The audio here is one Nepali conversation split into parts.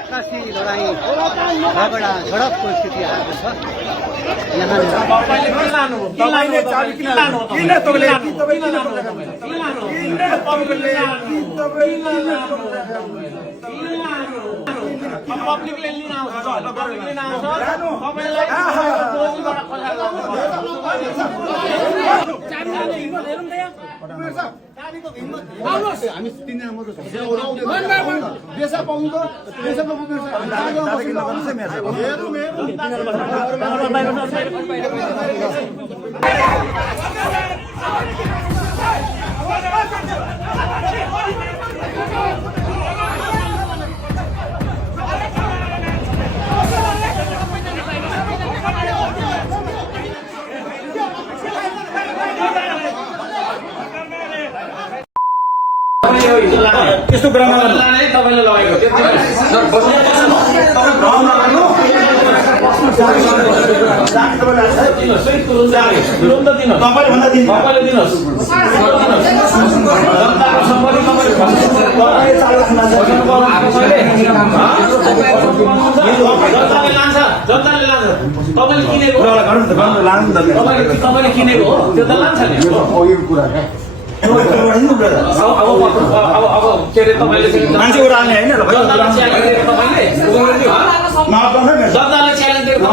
एक्कासी लडाइँ झगडा झडपको स्थिति आएको छ। हामी तिनजना मात्रै यस्तो ग्राममा तपाईँले लगेको तपाईँले किनेको हो त्यो त लान्छ नि अब के अरे तपाईँले मान्छे उडाल्ने होइन जनताले च्यालेन्ज दिएको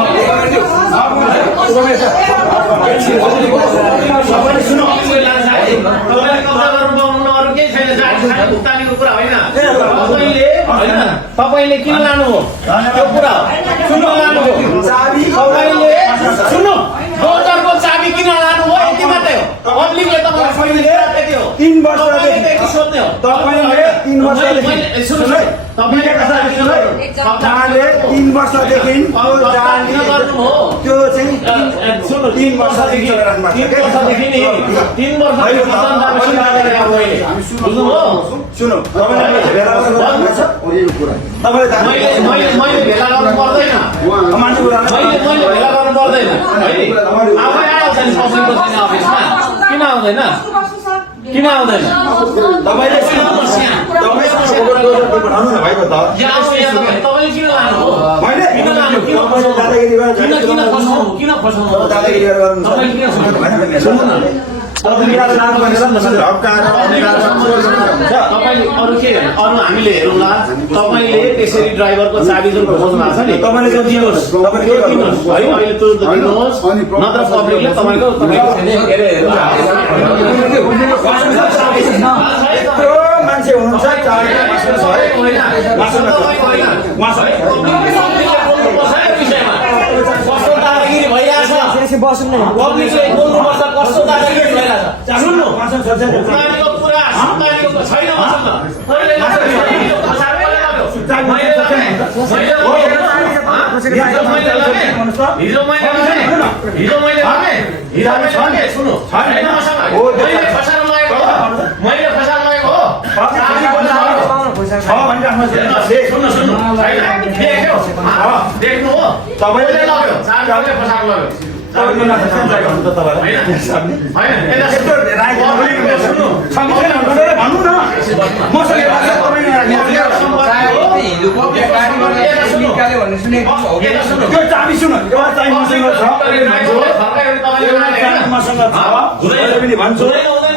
भुक्तानीको कुरा होइन तपाईँले किन लानु हो त्यो कुरा सुन्नु लानु हो तपाईँले सुन्नु भोटरको चाबी किन लानु हो यति मात्रै हो पब्लिकले तपाईँले 3 वर्षदेखि सोध्ने हो तपाईँले 3 वर्षदेखि तपाईँले 3 वर्षदेखि त्यो चाहिँ 3 वर्षदेखि सुन्नु तपाईँले भेला गर्नु पर्दैन किन आउँदैन किन आउँदैन तपाईँले अरू के अरू हामीले हेरौँला तपाईँले त्यसरी ड्राइभरको चाबी जुन खोज्नु भएको छ नि तपाईँले त्यो दिनुहोस् है अहिले तुरन्त दिनुहोस् नत्र पब्लिकले तपाईँको मान्छे हुनुहुन्छ कस्तो दादागिरी भइरहेछ पब्लिकले बोल्नुपर्छ कस्तो दादागिरी भइरहेछ सुन्नु सुन्तानीको कुरा सुन्तानीको छैन हिजो मैले सुन्नु मैले फसार लगेको हो सुन्नु देख्नु हो तपाईँले लग्यो चारले फसार लग्यो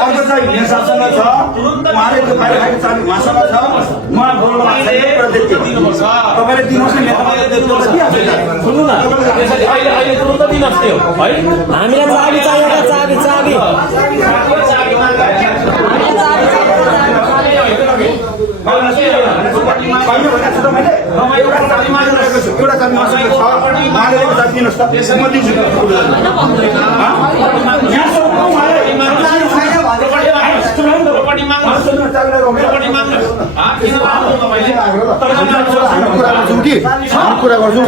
अर्को चाहिँ नेतासँग छ उहाँले त्यो फाइल चाबी उहाँसँग छ उहाँ बोल्नु तपाईँले दिनुहोस् न सुन्नु न अहिले तुरन्त दिनुहोस् त्यो है हामीलाई चाबी चाहिएको कुरा गर्छौँ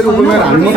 मेरो हामी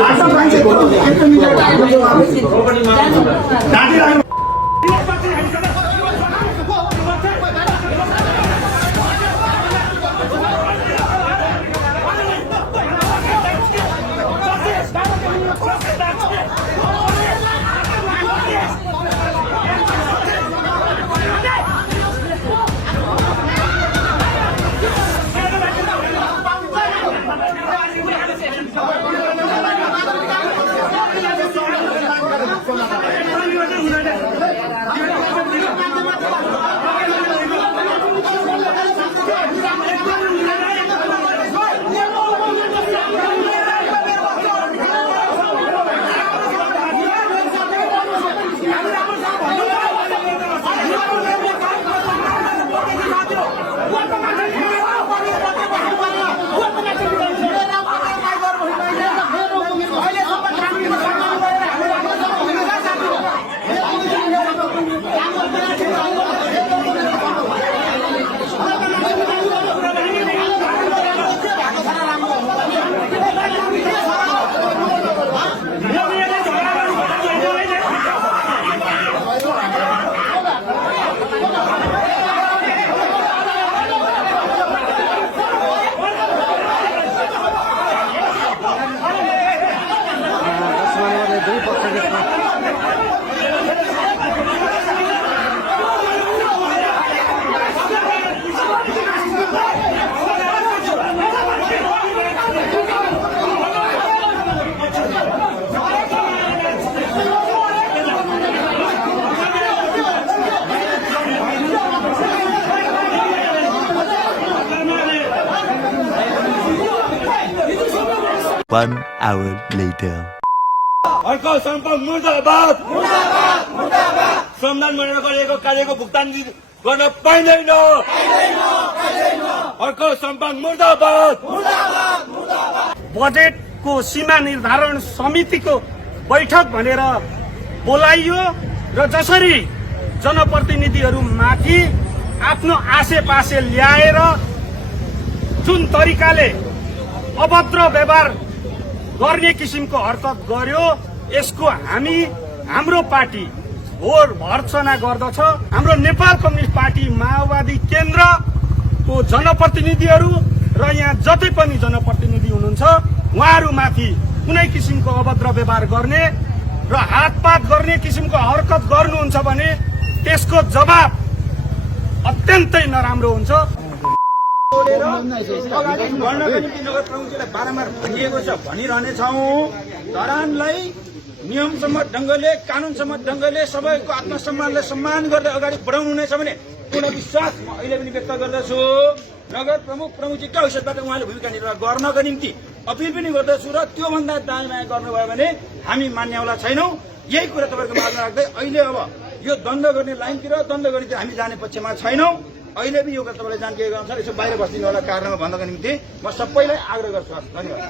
1 hour later. अर्को सम्पर्क मुर्दाबाद श्रमदान भनेर गरिएको कार्यको भुक्तान गर्न पाइँदैन अर्को सम्पर्क मुर्दाबाद बजेटको सीमा निर्धारण समितिको बैठक भनेर बोलाइयो र जसरी जनप्रतिनिधिहरू माथि आफ्नो आसेपासे ल्याएर जुन तरिकाले अभद्र व्यवहार गर्ने किसिमको हरकत गर्यो यसको हाम्रो पार्टी घोर भर्त्सना गर्दछ। हाम्रो नेपाल कम्युनिस्ट पार्टी माओवादी केन्द्रको जनप्रतिनिधिहरू र यहाँ जतै पनि जनप्रतिनिधि हुनुहुन्छ उहाँहरूमाथि कुनै किसिमको अभद्र व्यवहार गर्ने र हातपात गर्ने किसिमको हरकत गर्नुहुन्छ भने त्यसको जवाब अत्यन्तै नराम्रो हुन्छ। अगाडि बढ्नको निम्ति नगर प्रमुखजीलाई बारम्बार भनिएको छ भनिरहनेछौँ। धरानलाई नियमसम्मत ढङ्गले कानुनसम्मत ढङ्गले सबैको आत्मसम्मानलाई सम्मान गर्दै अगाडि बढाउनु हुनेछ भने पूर्ण विश्वास म अहिले पनि व्यक्त गर्दछु। नगर प्रमुखजीका हैसियतबाट उहाँले भूमिका निर्वाह गर्नको निम्ति अपिल पनि गर्दछु र त्योभन्दा दालमाया गर्नुभयो भने हामी मान्नेवाला छैनौँ। यही कुरा तपाईँहरूको माझमा राख्दै अहिले अब यो दण्ड गर्ने लाइनतिर दण्ड गर्नेतिर हामी जाने पक्षमा छैनौँ। अहिले पनि यो कुरा तपाईँलाई जानकारी अनुसार यसो बाहिर बस्दिनु होला कारणमा भन्नको निम्ति म सबैलाई आग्रह गर्छु। धन्यवाद।